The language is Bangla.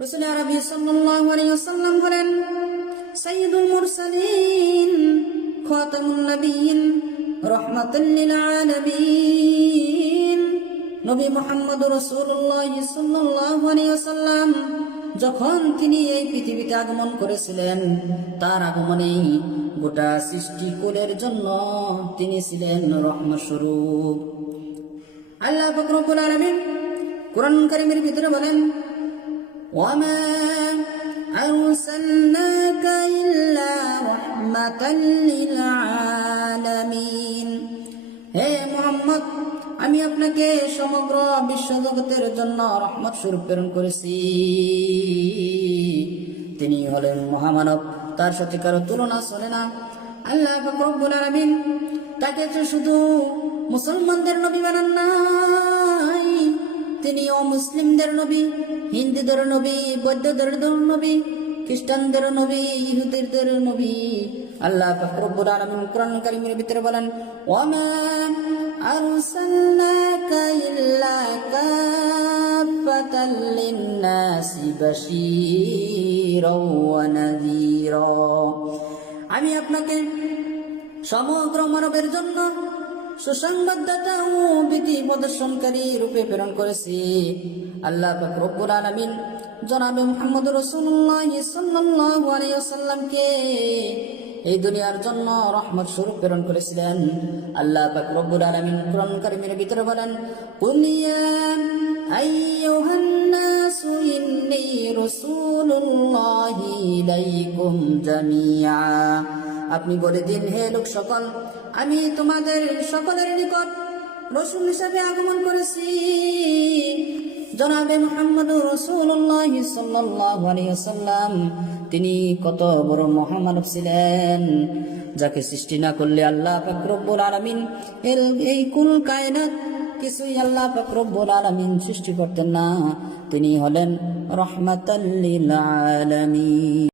রসুল আরবি সাল্লাল্লাহু আলাইহি ওয়াসাল্লাম বলেন, সাইয়্যিদুল মুরসালিন খাতামুন নবিয়্যিন রাহমাতাল লিল আলামিন। নবী মুহাম্মদ রাসূলুল্লাহ সাল্লাল্লাহু আলাইহি ওয়াসাল্লাম যখন তিনি এই পৃথিবীতে আগমন করেছিলেন, তার আগমনেই গোটা সৃষ্টি কুলের জন্য তিনি ছিলেন রহমত স্বরূপ আল্লাহ ফকরবুল আলমিন কোরআন কারিমের ভিতরে বলেন وما أرسلناك إلا رحمة للعالمين হে মোহাম্মদ আমি আপনাকে সমগ্র বিশ্ব জগতের জন্য রহমত স্বরূপ প্রেরণ করেছি তিনি হলেন মহামানব তার সাথে কারো তুলনা চলে না আল্লাহ ফকরবুল আলমিন তাকে তো শুধু মুসলমানদের নবী বানান নাই তিনি অমুসলিমদের নবী হিন্দুদের নবী বৌদ্ধদের নবী খ্রিস্টানদের নবী ইহুদিদের নবী। আল্লাহ ফকরবুল আলমিন কোরআন কারিমের ভিতরে বলেন ওমা আরসালনাকা ইল্লা কাফাতাল লিন্নাসি বাশীরাও ওয়া নাযীরা। আমি আপনাকে সমগ্র মানবের জন্য সুসংবাদদাতা ও বিধি প্রদর্শনকারী রূপে প্রেরণ করেছি। আল্লাহ রব্বুল আলামিন জনাবে মুহাম্মদ রাসূলুল্লাহ সাল্লাল্লাহু আলাইহি ওয়াসাল্লামকে এই দুনিয়ার জন্য রহমত স্বরূপ প্রেরণ করেছিলেন। আল্লাহ পাক রব্বুল আলামিন কোরআন কারীমের ভিতরে বলেন, কুল ইয়া আইয়ুহান নাসু ইন্নী রাসূলুল্লাহি ইলাইকুম জামিআ। আপনি বলে দিন, হে লোক সকল, আমি তোমাদের সকলের নিকট রসুল হিসাবে আগমন করেছি। জনাবে মোহাম্মদ রসুল্লাহ সাল্লাম তিনি কত বড় মহামানব ছিলেন, যাকে সৃষ্টি না করলে আল্লাহ ফাকরব্বুল আলমিন এই কুল কায়নাত কিছুই আল্লাহ ফাকরব্বুল আলমিন সৃষ্টি করতেন না। তিনি হলেন রহমাতাল্লিল আলমিন।